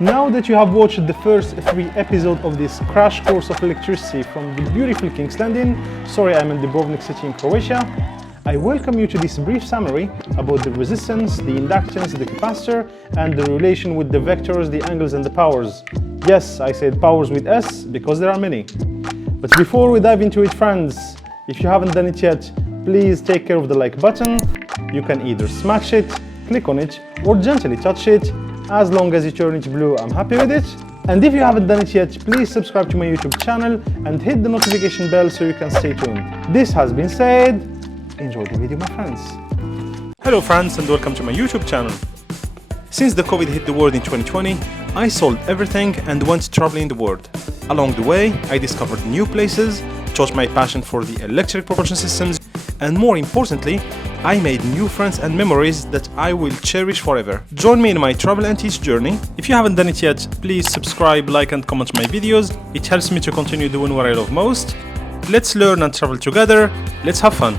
Now that you have watched the first 3 episodes of this crash course of electricity from the beautiful King's Landing, sorry I'm in Dubrovnik city in Croatia, I welcome you to this brief summary about the resistance, the inductance, the capacitor, and the relation with the vectors, the angles and the powers. Yes, I said powers with S because there are many. But before we dive into it, friends, if you haven't done it yet, please take care of the like button. You can either smash it, click on it, or gently touch it. As long as you turn it blue, I'm happy with it. And if you haven't done it yet, please subscribe to my YouTube channel and hit the notification bell so you can stay tuned. This has been said. Enjoy the video, my friends. Hello friends, and welcome to my YouTube channel. Since the COVID hit the world in 2020, I sold everything and went traveling the world. Along the way, I discovered new places, taught my passion for the electric propulsion systems, and more importantly, I made new friends and memories that I will cherish forever. Join me in my travel and teach journey. If you haven't done it yet, please subscribe, like and comment my videos. It helps me to continue doing what I love most. Let's learn and travel together. Let's have fun.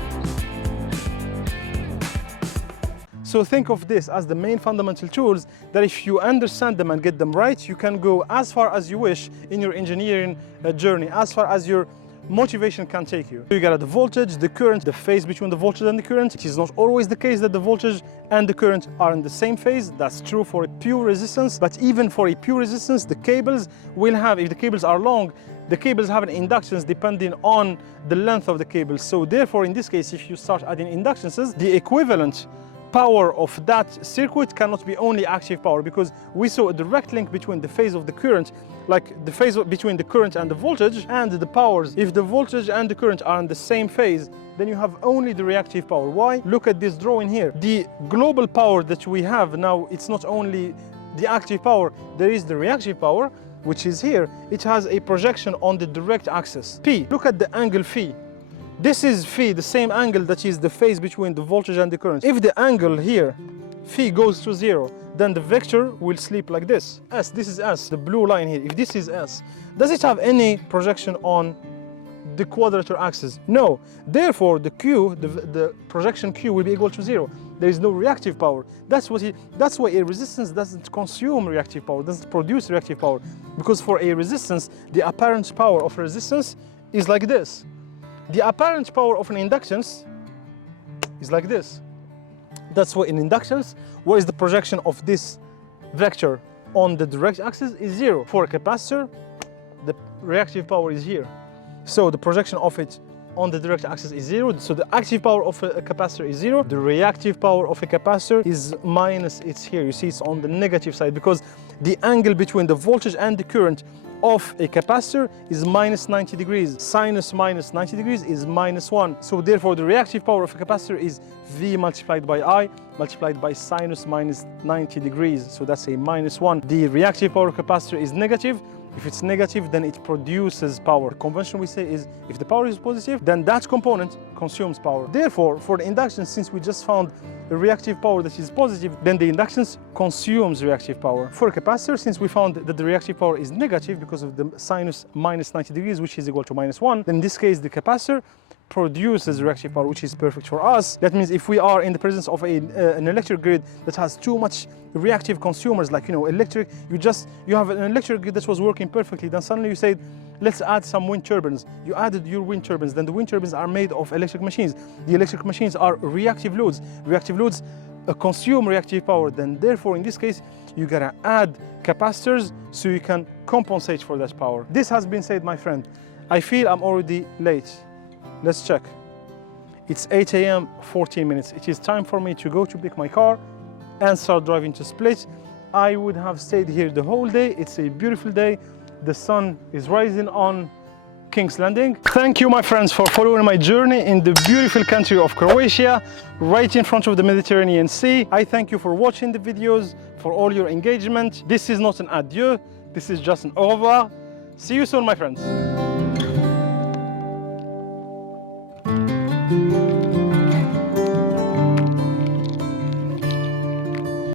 So think of this as the main fundamental tools that if you understand them and get them right, you can go as far as you wish in your engineering journey, as far as your motivation can take you. You got the voltage, the current, the phase between the voltage and the current. It is not always the case that the voltage and the current are in the same phase. That's true for a pure resistance, but even for a pure resistance, the cables will have, if the cables are long, the cables have an inductance depending on the length of the cables. So therefore, in this case, if you start adding inductances, the equivalent power of that circuit cannot be only active power, because we saw a direct link between the phase of the current, like the phase between the current and the voltage, and the powers. If the voltage and the current are in the same phase, then you have only the reactive power. Why? Look at this drawing here. The global power that we have now, it's not only the active power, there is the reactive power, which is here. It has a projection on the direct axis. P, look at the angle phi. This is phi, the same angle that is the phase between the voltage and the current. If the angle here, phi, goes to 0, then the vector will slip like this. S, this is S, the blue line here. If this is S, does it have any projection on the quadrature axis? No. Therefore, the Q, the projection Q will be equal to 0. There is no reactive power. That's why a resistance doesn't consume reactive power, doesn't produce reactive power. Because for a resistance, the apparent power of a resistance is like this. The apparent power of an inductance is like this. That's why in inductance, what is the projection of this vector on the direct axis is 0. For a capacitor, the reactive power is here. So the projection of it on the direct axis is 0. So the active power of a capacitor is 0. The reactive power of a capacitor is minus, it's here. You see it's on the negative side because the angle between the voltage and the current of a capacitor is minus 90 degrees. Sinus minus 90 degrees is minus 1. So therefore the reactive power of a capacitor is V multiplied by I multiplied by sinus minus 90 degrees. So that's a minus 1. The reactive power of a capacitor is negative. If it's negative, then it produces power. Convention we say is if the power is positive, then that component consumes power. Therefore, for the induction, since we just found a reactive power that is positive, then the inductance consumes reactive power. For a capacitor, since we found that the reactive power is negative because of the sinus minus 90 degrees, which is equal to minus 1, then in this case, the capacitor produces reactive power, which is perfect for us. That means if we are in the presence of an electric grid that has too much reactive consumers, like electric, you have an electric grid that was working perfectly, then suddenly you said, let's add some wind turbines. You added your wind turbines, then the wind turbines are made of electric machines. The electric machines are reactive loads. Reactive loads consume reactive power. Then therefore, in this case, you gotta add capacitors so you can compensate for that power. This has been said, my friend. I feel I'm already late. Let's check. It's 8 a.m. 14 minutes. It is time for me to go to pick my car and start driving to Split. I would have stayed here the whole day. It's a beautiful day. The sun is rising on King's Landing. Thank you, my friends, for following my journey in the beautiful country of Croatia, right in front of the Mediterranean Sea. I thank you for watching the videos, for all your engagement. This is not an adieu. This is just an au revoir. See you soon, my friends.